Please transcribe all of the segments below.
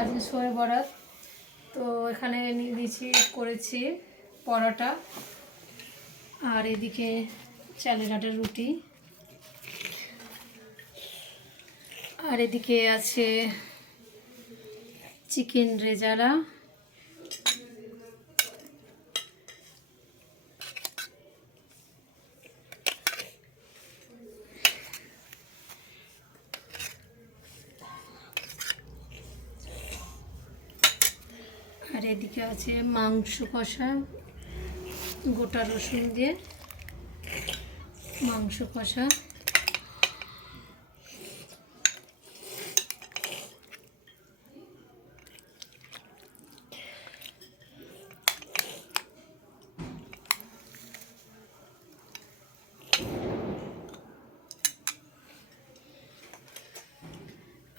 আজকে শোয়ে বরাত, তো এখানে নিয়ে দিয়েছি, করেছি পরোটা, আর এদিকে চালের আটার রুটি, আর এদিকে আছে চিকেন রেজালা, আর এদিকে আছে মাংস কষা, গোটা রসুন দিয়ে মাংস কষা,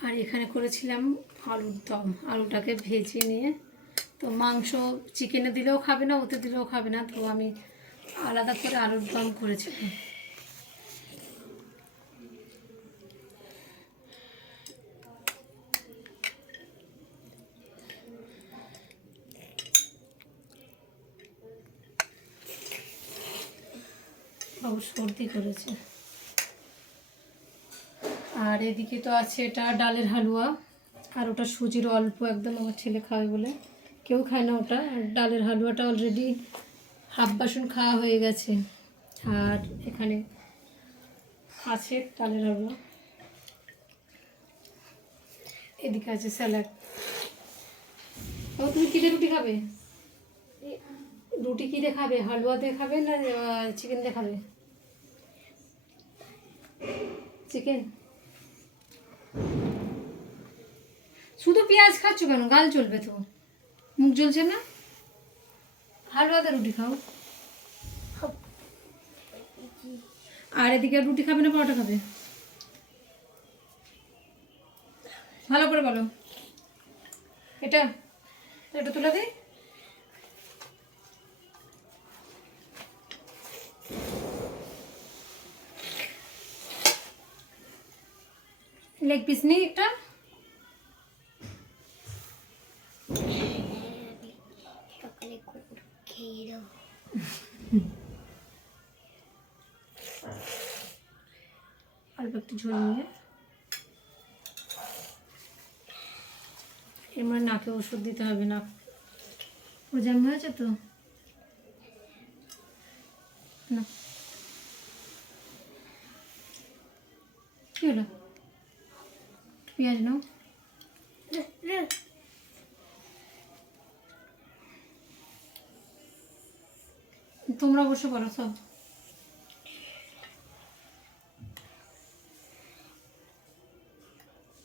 আর এখানে করেছিলাম আলুর দম, আলুটাকে ভেজে নিয়ে, তো মাংস চিকেনে দিলেও খাবে না, ওতে দিলেও খাবে না, তো আমি আলাদা করে আলুর দম করেছিলাম। বাবু সর্দি করেছে। আর এদিকে তো আছে এটা ডালের হালুয়া, আর ওটা সুজির অল্প একদম, আমার ছেলে খাবে বলে, কেউ খায় না ওটা। আর ডালের হালুয়াটা অলরেডি হাফ বাসন খাওয়া হয়ে গেছে। আর এখানে আছে ডালের হালুয়া, এদিকে আছে স্যালাড। ও তুমি কী দিয়ে রুটি খাবে? রুটি কী দিয়ে খাবে? হালুয়া দিয়ে খাবে না চিকেন দিয়ে খাবে? চিকেন। শুধু পেঁয়াজ খাচ্ছ কেন? গাল চলবে তো, মুখ জ্বলছে না? হালুয়াতে রুটি খাও। আর এদিকে রুটি খাবে না পরোটা খাবে? ভালো করে বলো। এটা এটা তুলে দিই। লেগ পিস নেই একটা? অল্প একটু ঝোল নিয়ে, এর মানে নাকে ওষুধ দিতে হবে, না প্রজাম হয়েছে তো না। কি হলো? পেঁয়াজ নাও। তোমরা বসে পড়ো সব।